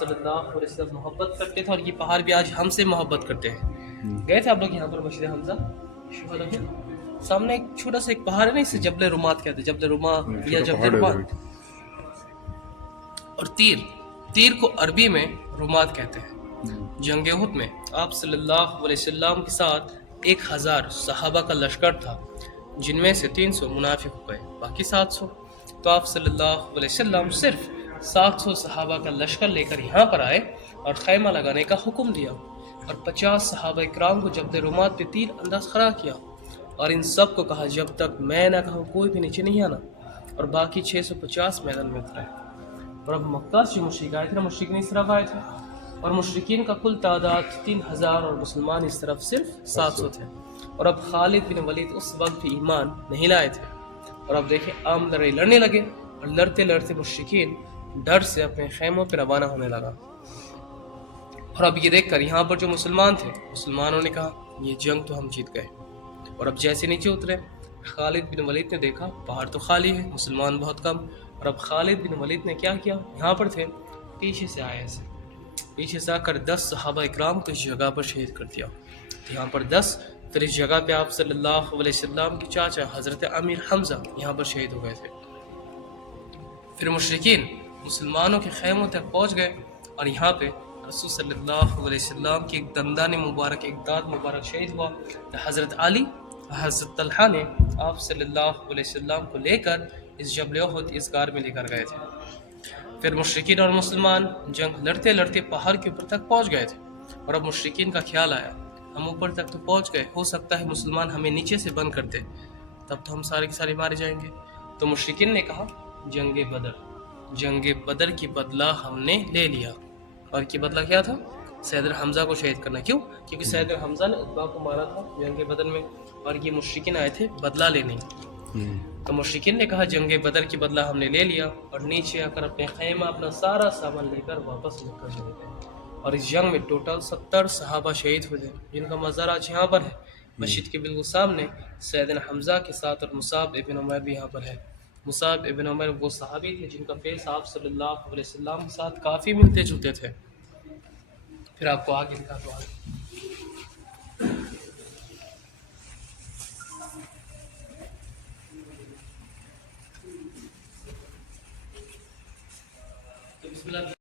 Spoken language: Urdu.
صلی اللہ علیہ وسلم محبت کرتے تھے اور یہ پہاڑ بھی آج ہم سے محبت کرتے ہیں۔ گئے تھے آپ لوگ یہاں پر مسجد حمزہ شہداء کے سامنے ایک چھوٹا سا ایک پہاڑ ہے نا، اسے جبل رومات کہتے ہیں، جبل روما یا جبل رومات۔ اور تیر کو عربی میں رومات کہتے ہیں۔ جنگ احد میں آپ صلی اللہ علیہ وسلم کے ساتھ 1000 صحابہ کا لشکر تھا، جن میں سے 300 منافق ہو گئے، باقی 700۔ تو آپ صلی اللہ علیہ وسلم صرف 700 صحابہ کا لشکر لے کر یہاں پر آئے اور خیمہ لگانے کا حکم دیا، اور 50 صحابہ کرام کو جبل رومات پہ تیر انداز کھڑا کیا، اور ان سب کو کہا جب تک میں نہ کہوں کوئی بھی نیچے نہیں آنا، اور باقی 650 میدان میں اترے۔ اور اب مکہ سے مشرک آئے تھے، مشرکین اس طرف آئے تھے، اور مشرکین کا کل تعداد 3000 اور مسلمان اس طرف صرف 700 تھے۔ اور اب خالد بن ولید اس وقت بھی ایمان نہیں لائے تھے، اور اب دیکھیں عام لڑائی لڑنے لگے، اور لڑتے لڑتے مشرکین ڈر سے اپنے خیموں پہ روانہ ہونے لگا۔ اور اب یہ دیکھ کر یہاں پر جو مسلمان تھے، مسلمانوں نے کہا یہ جنگ تو ہم جیت گئے۔ اور اب جیسے نیچے اترے، خالد بن ولید نے دیکھا پہاڑ تو خالی ہے، مسلمان بہت کم، اور اب خالد بن ولید نے کیا کیا، یہاں پر تھے، پیچھے سے آئے ایسے، پیچھے سے آ کر 10 صحابہ اکرام کو اس جگہ پر شہید کر دیا۔ یہاں پر 10، پھر اس جگہ پہ آپ صلی اللہ علیہ وسلم کی چاچا حضرت امیر حمزہ یہاں پر شہید ہو گئے تھے۔ پھر مشرکین مسلمانوں کے خیموں تک پہنچ گئے، اور یہاں پہ رسول صلی اللہ علیہ وسلم کی ایک دندان مبارک، ایک دانت مبارک شہید ہوا۔ تو حضرت علی، حضرت طلحہ نے آپ صلی اللہ علیہ وسلم کو لے کر اس جبل احد اس غار میں لے کر گئے تھے۔ پھر مشرکین اور مسلمان جنگ لڑتے لڑتے پہاڑ کے اوپر تک پہنچ گئے تھے، اور اب مشرکین کا خیال آیا ہم اوپر تک تو پہنچ گئے، ہو سکتا ہے مسلمان ہمیں نیچے سے بند کرتے، تب تو ہم سارے کے سارے مارے جائیں گے۔ تو مشرکین نے کہا جنگ بدر کی بدلہ ہم نے لے لیا، اور کی بدلہ کیا تھا؟ سیدنا حمزہ کو شہید کرنا۔ کیوں؟ کیونکہ سیدنا حمزہ نے عتبہ کو مارا تھا جنگ بدر میں، اور یہ مشرکین آئے تھے بدلہ لینے۔ تو مشرکین نے کہا جنگ بدر کی بدلہ ہم نے لے لیا، اور نیچے آ کر اپنے خیمہ اپنا سارا سامان لے کر واپس مکہ چلے گئے۔ اور اس جنگ میں ٹوٹل 70 صحابہ شہید ہوئے، جن کا مزار آج یہاں پر ہے، مسجد کے بالکل سامنے، سیدنا حمزہ کے ساتھ، اور مصعب ابن عمیر بھی یہاں پر ہے۔ مصعب ابن عمیر وہ صحابی تھے جن کا فیس آپ صلی اللہ علیہ وسلم کے ساتھ کافی ملتے جلتے تھے۔ پھر آپ کو آگے لکھا تو آگے تو بسم اللہ